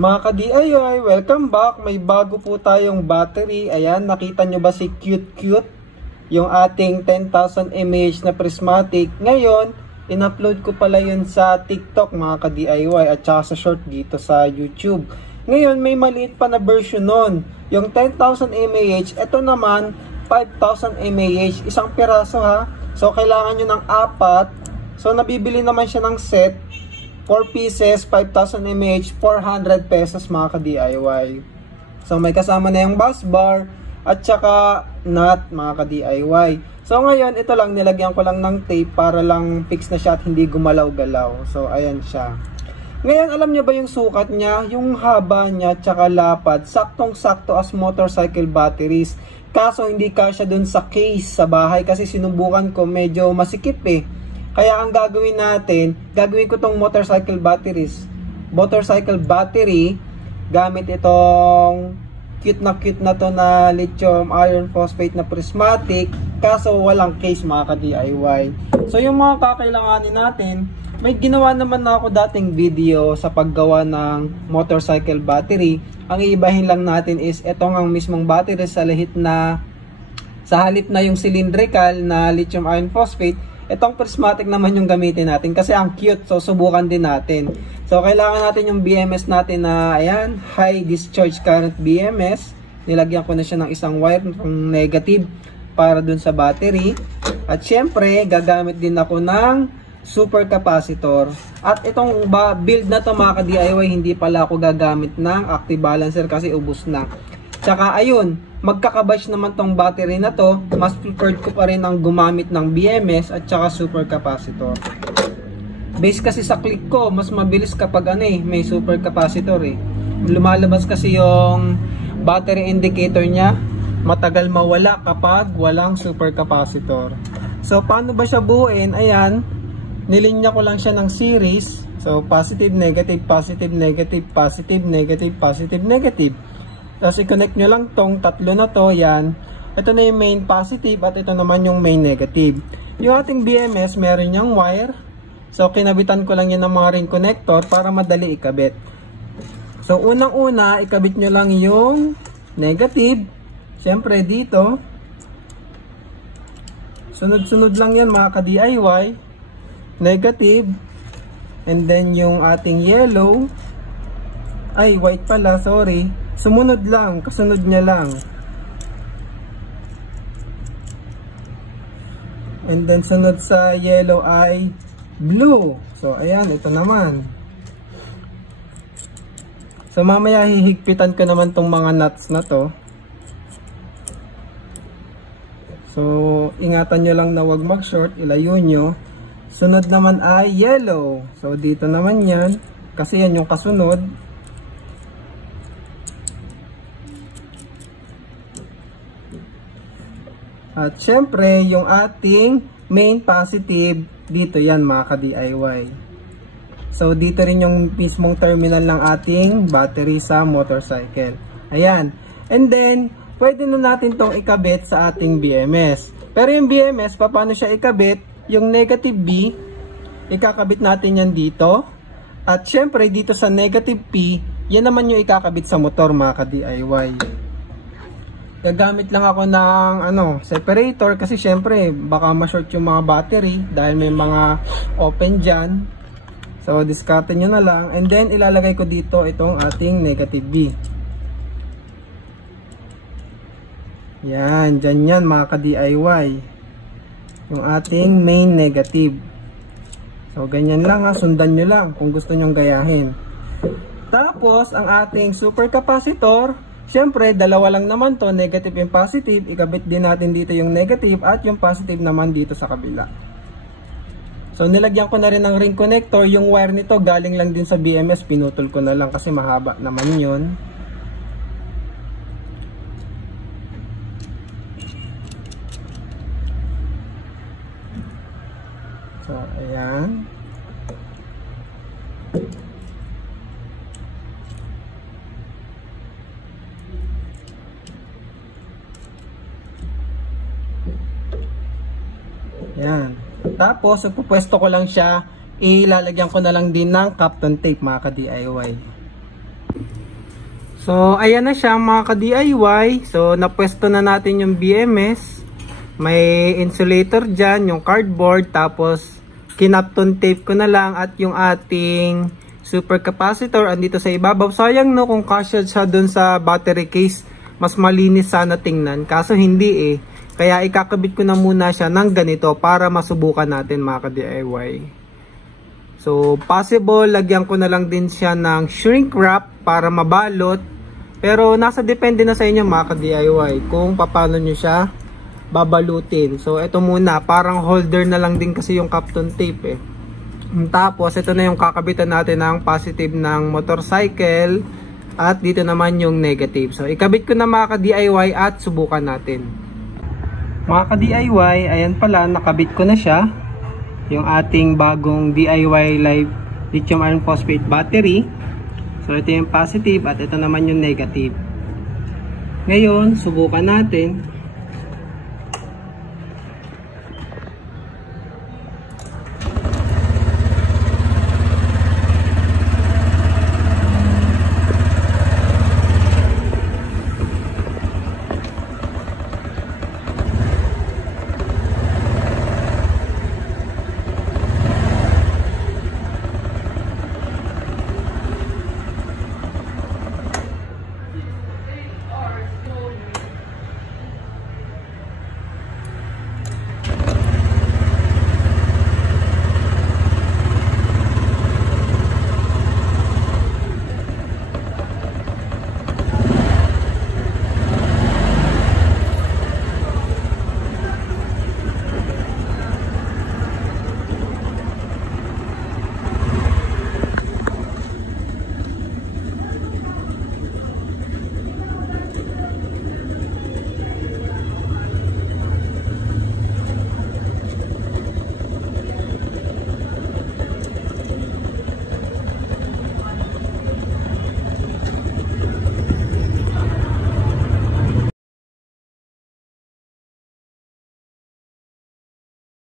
Mga ka-DIY, welcome back. May bago po tayong battery. Ayan, nakita nyo ba si cute? Yung ating 10,000 mAh na prismatic. Ngayon, in-upload ko pala yun sa TikTok mga ka-DIY at saka sa short dito sa YouTube. Ngayon, may maliit pa na version nun. Yung 10,000 mAh, ito naman 5,000 mAh. Isang piraso ha. So, kailangan nyo ng 4. So, nabibili naman siya ng set. 4 pieces, 5,000 mAh, 400 pesos mga ka-DIY. So may kasama na yung bus bar at saka nut mga ka-DIY. So ngayon, ito lang, nilagyan ko lang ng tape para lang fix na siya at hindi gumalaw-galaw. So ayan siya. Ngayon, alam niyo ba yung sukat niya? Yung haba niya at saka lapad, saktong-sakto as motorcycle batteries. Kaso hindi kasya dun sa case sa bahay kasi sinubukan ko, medyo masikip eh. Kaya ang gagawin natin, gagawin ko tong motorcycle battery gamit itong cute na to na lithium iron phosphate na prismatic, kaso walang case mga ka-DIY. So yung mga kakailanganin natin, may ginawa naman na ako dating video sa paggawa ng motorcycle battery. Ang iibahin lang natin is itong ang mismong battery sa halip na yung cylindrical na lithium iron phosphate. Itong prismatic naman yung gamitin natin kasi ang cute, so subukan din natin. So kailangan natin yung BMS natin na ayan, high discharge current BMS. Nilagyan ko na siya ng isang wire ng negative para dun sa battery. At syempre, gagamit din ako ng super capacitor. At itong build na to mga ka-DIY, hindi pala ako gagamit ng active balancer kasi ubos na. Tsaka ayun, magkakabatch naman tong battery na to, mas preferred ko pa rin ang gumamit ng BMS at saka super capacitor. Base kasi sa click ko, mas mabilis kapag may super capacitor eh. Lumalabas kasi yung battery indicator niya, matagal mawala kapag walang super capacitor. So paano ba siya buuin? Ayan, nilinya ko lang siya ng series. So positive, negative, positive, negative, positive, negative, positive, negative. Tapos i-connect nyo lang tong tatlo na to, yan. Ito na yung main positive at ito naman yung main negative. Yung ating BMS, meron niyang wire. So kinabitan ko lang yan ng mga ring connector para madali ikabit. So unang-una, ikabit nyo lang yung negative. Siyempre dito. Sunod-sunod lang yan mga ka-DIY. Negative. And then yung ating yellow. Ay, white pala, sorry. Sumunod lang, kasunod niya lang. And then sunod sa yellow ay blue. So ayan, ito naman. So mamaya hihigpitan ko naman tong mga nuts na to. So ingatan nyo lang na wag mag-short, ilayo nyo. Sunod naman ay yellow. So dito naman yan, kasi yan yung kasunod. At syempre, yung ating main positive, dito yan mga ka-DIY. So, dito rin yung mismong terminal ng ating battery sa motorcycle. Ayan. And then, pwede na natin tong ikabit sa ating BMS. Pero yung BMS, paano siya ikabit? Yung negative B, ikakabit natin yan dito. At syempre, dito sa negative P, yan naman yung ikakabit sa motor mga ka-DIY. Gagamit lang ako ng separator kasi syempre baka ma-short yung mga battery dahil may mga open dyan. So discarte nyo na lang and then ilalagay ko dito itong ating negative B. Yan, dyan yan mga ka-DIY. Yung ating main negative. So ganyan lang ha, sundan nyo lang kung gusto nyong gayahin. Tapos ang ating super capacitor, siyempre, dalawa lang naman to, negative and positive. Ikabit din natin dito yung negative at yung positive naman dito sa kabila. So, nilagyan ko na rin ng ring connector. Yung wire nito galing lang din sa BMS. Pinutol ko na lang kasi mahaba naman yun. So, ayan. Yan. Tapos, pupwesto ko lang siya ilalagyan ko na lang din ng Kapton tape mga ka-DIY. So ayan na siya mga ka-DIY. So napwesto na natin yung BMS. May insulator dyan, yung cardboard, tapos kinapton tape ko na lang at yung ating super capacitor andito sa ibabaw. Sayang no kung kasya siya dun sa battery case, mas malinis sana tingnan, kaso hindi eh. Kaya ikakabit ko na muna siya ng ganito para masubukan natin mga ka-DIY. So possible lagyan ko na lang din siya ng shrink wrap para mabalot, pero nasa depende na sa inyo mga ka-DIY kung paano nyo siya babalutin. So ito muna, parang holder na lang din kasi yung Kapton tape eh. Tapos ito na yung kakabitan natin ng positive ng motorcycle at dito naman yung negative. So ikabit ko na mga ka-DIY at subukan natin. Mga ka-DIY, ayan pala, nakabit ko na siya. Yung ating bagong DIY Live lithium iron phosphate battery. So ito yung positive at ito naman yung negative. Ngayon subukan natin.